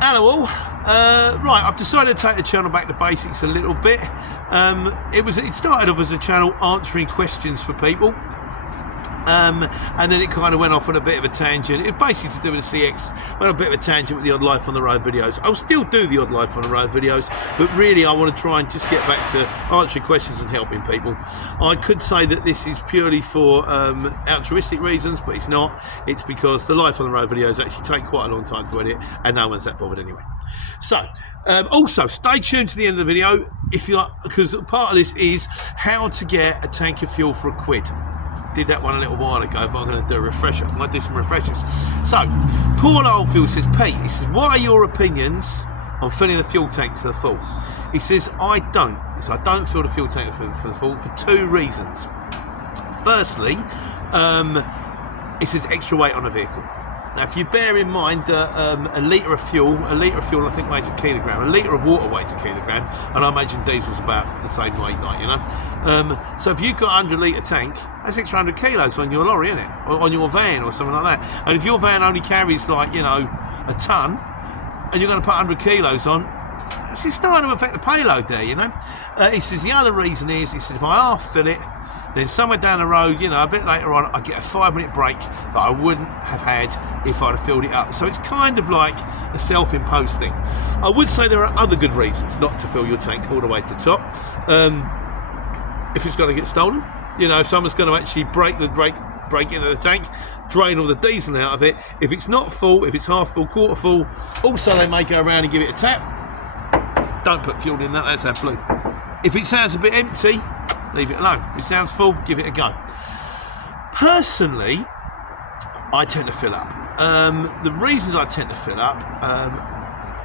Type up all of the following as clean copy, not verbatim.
Hello all. Right, I've decided to take the channel back to basics a little bit. It started off as a channel answering questions for people. And then it kind of went off on a bit of a tangent. It was basically to do with the CX. Went on a bit of a tangent with the Odd Life on the Road videos. I'll still do the Odd Life on the Road videos, but really I want to try and just get back to answering questions and helping people. I could say that this is purely for altruistic reasons, but it's not. It's because the Life on the Road videos actually take quite a long time to edit, and no one's that bothered anyway. So, also stay tuned to the end of the video if you like, because part of this is how to get a tank of fuel for £1. Did that one a little while ago, but I'm going to do a refresher. I might do some refreshers. So, Paul Oldfield says, Pete, he says, what are your opinions on filling the fuel tank to the full? He says, I don't. So I don't fill the fuel tank for the full for two reasons. Firstly, it says extra weight on a vehicle. Now, if you bear in mind that a litre of fuel I think weighs a kilogram, a litre of water weighs a kilogram, and I imagine diesel's about the same weight, like, you know. So if you've got a 100 litre tank, that's extra 100 kilos on your lorry, isn't it? Or on your van or something like that. And if your van only carries, like, you know, a tonne, and you're going to put 100 kilos on, it's starting to affect the payload there, you know. He says the other reason is, he says, if I half fill it, then somewhere down the road, you know, a bit later on, I get a 5-minute break that I wouldn't have had if I'd have filled it up. So it's kind of like a self-imposed thing. I would say there are other good reasons not to fill your tank all the way to the top. If it's going to get stolen, you know, if someone's going to actually break into the tank, drain all the diesel out of it. If it's not full, if it's half full, quarter full, also they may go around and give it a tap. Don't put fuel in that, that's our blue. If it sounds a bit empty, leave it alone. If it sounds full, give it a go. Personally, I tend to fill up. The reasons I tend to fill up,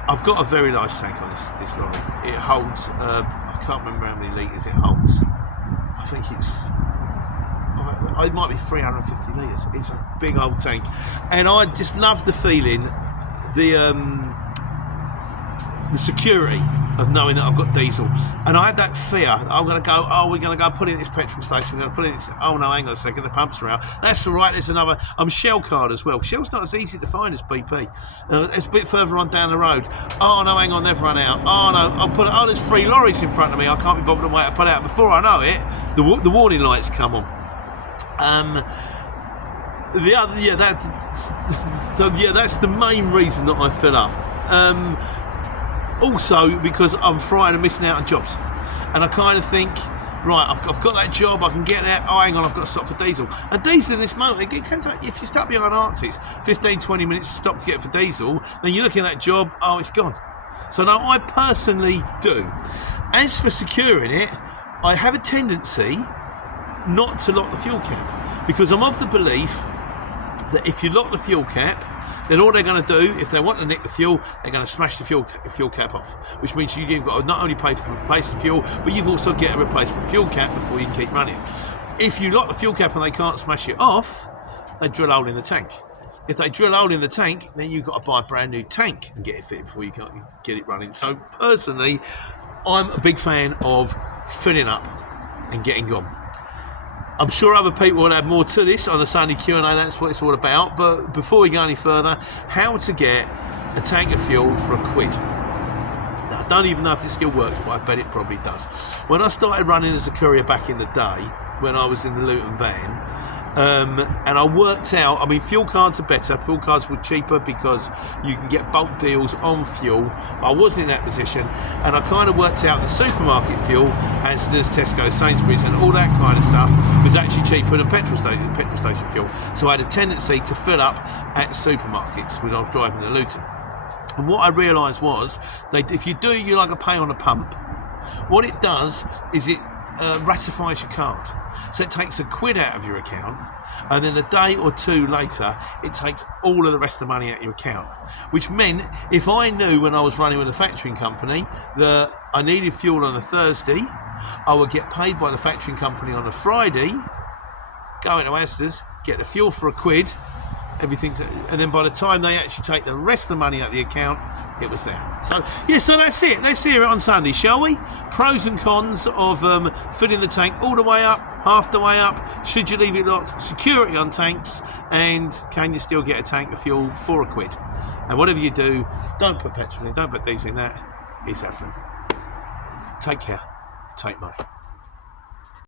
I've got a very large tank on this lorry. It holds, I can't remember how many litres it holds. I think it might be 350 litres. It's a big old tank. And I just love the feeling, the security of knowing that I've got diesel. And I had that fear, I'm going to go, oh, we're going to go put it in this petrol station, we're going to put it in this, oh no, hang on a second, the pumps are out. That's all right, there's another, I'm Shell card as well. Shell's not as easy to find as BP. It's a bit further on down the road. Oh no, hang on, they've run out. Oh no, there's 3 lorries in front of me, I can't be bothered to wait to put out. Before I know it, the warning lights come on. That's the main reason that I fill up. Also, because I'm frightened of missing out on jobs, and I kind of think, right, I've got that job, I can get there. Oh, hang on, I've got to stop for diesel. And diesel in this moment, it can take, if you start behind Arctics, 15-20 minutes to stop to get for diesel, then you're looking at that job, oh, it's gone. So no, I personally do. As for securing it, I have a tendency not to lock the fuel cap, because I'm of the belief that if you lock the fuel cap, then all they're going to do, if they want to nick the fuel, they're going to smash the fuel cap off, which means you've got to not only pay to replace the fuel, but you've also get a replacement fuel cap before you can keep running. If you lock the fuel cap and they can't smash it off, they drill a hole in the tank. If they drill a hole in the tank, then you've got to buy a brand new tank and get it fitted before you can get it running. So personally, I'm a big fan of filling up and getting gone. I'm sure other people will add more to this on the Sunday Q&A, that's what it's all about. But before we go any further, how to get a tank of fuel for £1. Now, I don't even know if this still works, but I bet it probably does. When I started running as a courier back in the day, when I was in the Luton van, and I worked out, I mean, fuel cards are better. Fuel cards were cheaper because you can get bulk deals on fuel. I wasn't in that position, and I kind of worked out the supermarket fuel, Asda's, Tesco, Sainsbury's, and all that kind of stuff was actually cheaper than petrol station fuel. So I had a tendency to fill up at supermarkets when I was driving to Luton. And what I realised was, if you do, you like a pay on a pump, what it does is it ratifies your card. So it takes £1 out of your account, and then a day or two later it takes all of the rest of the money out of your account, which meant if I knew when I was running with a factoring company that I needed fuel on a Thursday, I would get paid by the factoring company on a Friday, go into Asda's, get the fuel for £1, everything, and then by the time they actually take the rest of the money out of the account, it was there. So yeah, so that's it. Let's hear it on Sunday, shall we? Pros and cons of filling the tank all the way up, half the way up. Should you leave it locked? Security on tanks, and can you still get a tank of fuel for £1? And whatever you do, don't put petrol in, don't put diesel in that. It's happening. Take care. Take money.